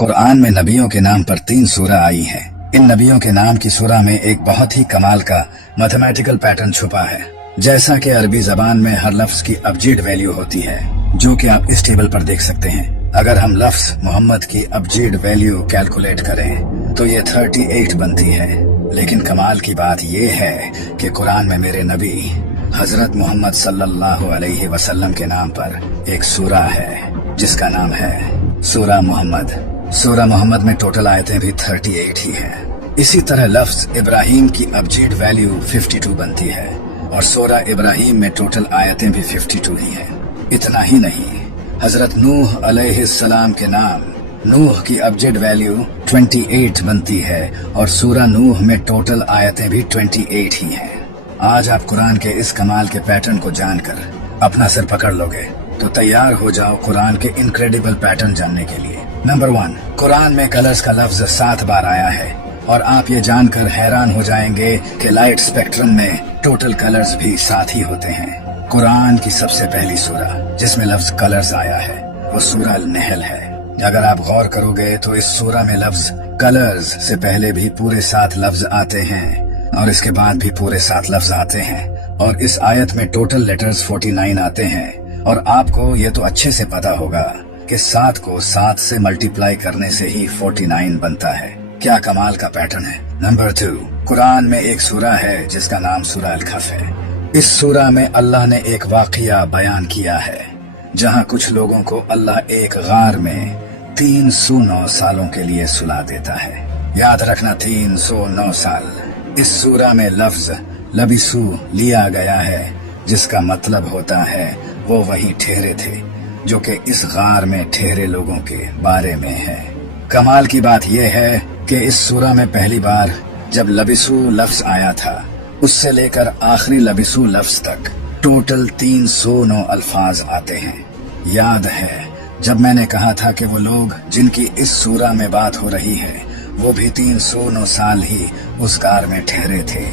कुरान में नबियों के नाम पर 3 सूरा आई हैं। इन नबियों के नाम की सूरा में एक बहुत ही कमाल का मैथमेटिकल पैटर्न छुपा है। जैसा कि अरबी जबान में हर लफ्ज की अबजीड वैल्यू होती है, जो कि आप इस टेबल पर देख सकते हैं। अगर हम लफ्ज मोहम्मद की अबजीड वैल्यू कैलकुलेट करें तो ये 38 बनती है। लेकिन कमाल की बात यह है कि कुरान में मेरे नबी हजरत मोहम्मद सल्लल्लाहु अलैहि वसल्लम के नाम पर एक सूरा है जिसका नाम है सूरा मोहम्मद। सूरा मोहम्मद में टोटल आयतें भी 38 ही हैं। इसी तरह लफ्ज इब्राहिम की अबजीड वैल्यू 52 बनती है और सूरा इब्राहिम में टोटल आयतें भी 52 ही हैं। इतना ही नहीं, हजरत नूह अलैहिस्सलाम के नाम नूह की अबजद वैल्यू 28 बनती है और सूरा नूह में टोटल आयतें भी 28 ही हैं। आज आप कुरान के इस कमाल के पैटर्न को जानकर अपना सिर पकड़ लोगे तो तैयार हो जाओ कुरान के इनक्रेडिबल पैटर्न जानने के लिए। नंबर 1, कुरान में कलर्स का लफ्ज 7 बार आया है और आप ये जानकर हैरान हो जाएंगे कि लाइट स्पेक्ट्रम में टोटल कलर्स भी 7 ही होते हैं। कुरान की सबसे पहली सूरा जिसमें लफ्ज कलर्स आया है वो सूरा अल-नहल है। अगर आप गौर करोगे तो इस सूरा में लफ्ज कलर्स से पहले भी पूरे 7 लफ्ज आते हैं और इसके बाद भी पूरे 7 लफ्ज आते हैं और इस आयत में टोटल लेटर्स 49 आते हैं। और आपको ये तो अच्छे से पता होगा कि 7 को 7 से मल्टीप्लाई करने से ही 49 बनता है। क्या कमाल का पैटर्न है। नंबर 2, कुरान में एक सूरा है जिसका नाम सूरा अल-कहफ है। इस सूरा में अल्लाह ने एक वाकया बयान किया है जहां कुछ लोगों को अल्लाह एक गार में 309 सालों के लिए सुला देता है। याद रखना 309 साल। इस सूरा में लफ्ज लबिसू लिया गया है जिसका मतलब होता है वो वहीं ठहरे थे, जो कि इस गार में ठहरे लोगों के बारे में है। कमाल की बात यह है कि इस सूरा में पहली बार जब लबिसू लफ्ज आया था उससे लेकर आखिरी लबिसू लफ्ज तक टोटल 309 अल्फाज आते हैं। याद है जब मैंने कहा था कि वो लोग जिनकी इस सूरा में बात हो रही है वो भी 309 साल ही उस गार में ठहरे थे।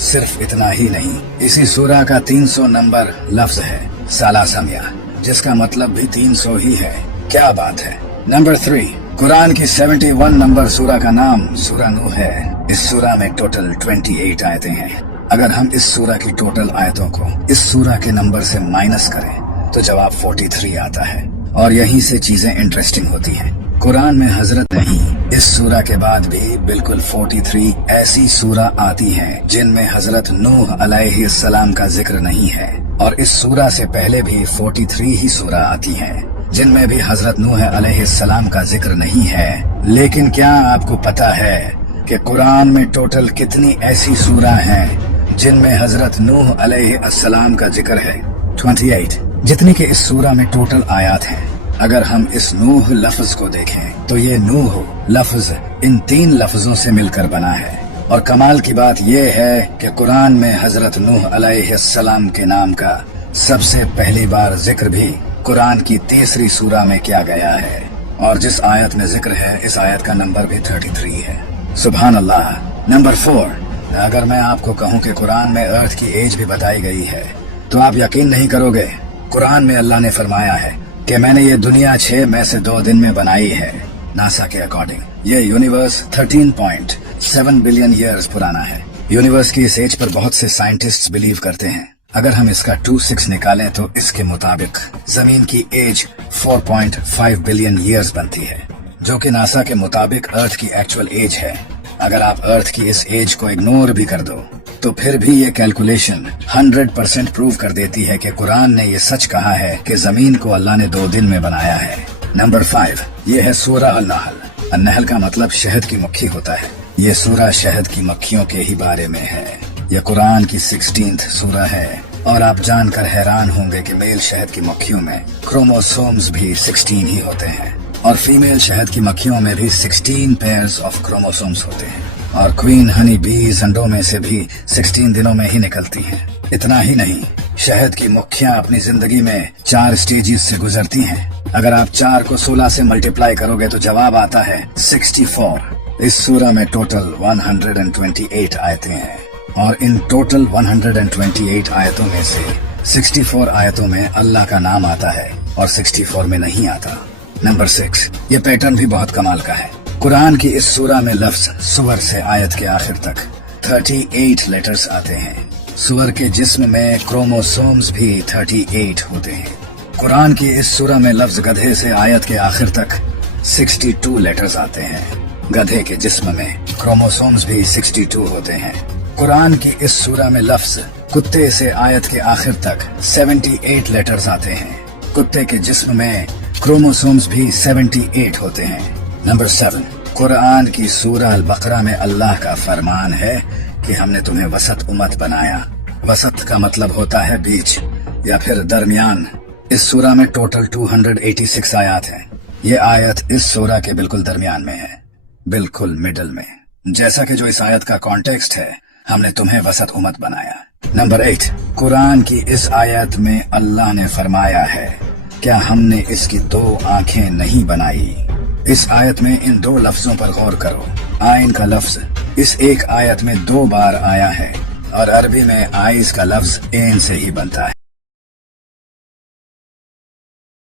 सिर्फ इतना ही नहीं, इसी सूरा का 300 नंबर लफ्ज है सालासमिया, जिसका मतलब भी 300 ही है। क्या बात है। नंबर 3, कुरान की 71 नंबर सूरा का नाम सूरा नूह है। इस सूरा में टोटल 28 आयतें हैं। अगर हम इस सूरा की टोटल आयतों को इस सूरा के नंबर से माइनस करें तो जवाब 43 आता है और यहीं से चीजें इंटरेस्टिंग होती हैं। कुरान में हजरत नहीं, इस सूरा के बाद भी बिल्कुल 43 ऐसी सूरा आती हैं जिनमें हजरत नूह अलैहिस्सलाम का जिक्र नहीं है और इस सूरा से पहले भी 43 ही सूरा आती हैं जिनमें भी हजरत नूह अलैहिस्सलाम का जिक्र नहीं है। लेकिन क्या आपको पता है कि कुरान में टोटल कितनी ऐसी सूरा हैं जिनमें हजरत नूह अलैहिस्सलाम का जिक्र है? 28, जितनी के इस सूरा में टोटल आयात हैं। अगर हम इस नूह लफ्ज को देखें तो ये नूह लफ्ज इन 3 लफ्जों से मिलकर बना है और कमाल की बात यह है कि कुरान में हजरत नूह अलैहिस्सलाम के नाम का सबसे पहली बार जिक्र भी कुरान की 3री सूरा में किया गया है और जिस आयत में जिक्र है इस आयत का नंबर भी 33 है। सुभान अल्लाह। नंबर 4, अगर मैं आपको कहूँ कि कुरान में अर्थ की एज भी बताई गई है तो आप यकीन नहीं करोगे। कुरान में अल्लाह ने फरमाया है कि मैंने ये दुनिया 6 में से 2 दिन में बनाई है। नासा के अकॉर्डिंग ये यूनिवर्स 13.7 बिलियन ईयर्स पुराना है। यूनिवर्स की इस एज पर बहुत से साइंटिस्ट्स बिलीव करते हैं। अगर हम इसका 26 निकालें तो इसके मुताबिक जमीन की एज 4.5 बिलियन ईयर्स बनती है, जो कि नासा के मुताबिक अर्थ की एक्चुअल एज है। अगर आप अर्थ की इस एज को इग्नोर भी कर दो तो फिर भी ये कैलकुलेशन 100% प्रूव कर देती है कि कुरान ने ये सच कहा है कि जमीन को अल्लाह ने 2 दिन में बनाया है। नंबर 5, ये है सूरा अल-नहल। अल-नहल का मतलब शहद की मक्खी होता है। ये सूरा शहद की मक्खियों के ही बारे में है। यह कुरान की 16th सूरा है और आप जानकर हैरान होंगे कि मेल शहद की मक्खियों में क्रोमोसोम्स भी 16 ही होते हैं और फीमेल शहद की मक्खियों में भी 16 पेयर्स ऑफ क्रोमोसोम्स होते हैं और क्वीन हनी बीज अंडों में से भी 16 दिनों में ही निकलती हैं। इतना ही नहीं, शहद की मक्खियां अपनी जिंदगी में 4 स्टेजेस से गुजरती हैं। अगर आप 4 को 16 से मल्टीप्लाई करोगे तो जवाब आता है 64। इस सूरा में टोटल 128 आयतें हैं और इन टोटल 128 आयतों में से 64 आयतों में अल्लाह का नाम आता है और 64 में नहीं आता। नंबर 6, ये पैटर्न भी बहुत कमाल का है। कुरान की इस सूरा में लफ्ज सुवर से आयत के आखिर तक 38 लेटर्स आते हैं। सुवर के जिस्म में क्रोमोसोम्स भी 38 होते हैं। कुरान की इस सूरा में लफ्ज गधे से आयत के आखिर तक 62 लेटर्स आते हैं। गधे के जिस्म में क्रोमोसोम्स भी 62 होते हैं। कुरान की इस सूरा में लफ्ज कुत्ते से आयत के आखिर तक 78 लेटर्स आते हैं। कुत्ते के जिस्म में क्रोमोसोम्स भी 78 होते हैं। नंबर 7, कुरान की सूरा अल बकरा में अल्लाह का फरमान है कि हमने तुम्हें वसत उम्मत बनाया। वसत का मतलब होता है बीच या फिर दरमियान। इस सूरा में टोटल 286 आयत हैं। ये आयत इस सूरा के बिल्कुल दरमियान में है, बिल्कुल मिडल में। जैसा कि जो इस आयत का कॉन्टेक्स्ट है, हमने तुम्हें वसत उम्मत बनाया। नंबर 8, कुरान की इस आयत में अल्लाह ने फरमाया है, क्या हमने इसकी 2 आंखें नहीं बनाई। इस आयत में इन 2 लफ्जों पर गौर करो। आइन का लफ्ज इस एक आयत में 2 बार आया है और अरबी में आइज का लफ्ज एन से ही बनता है।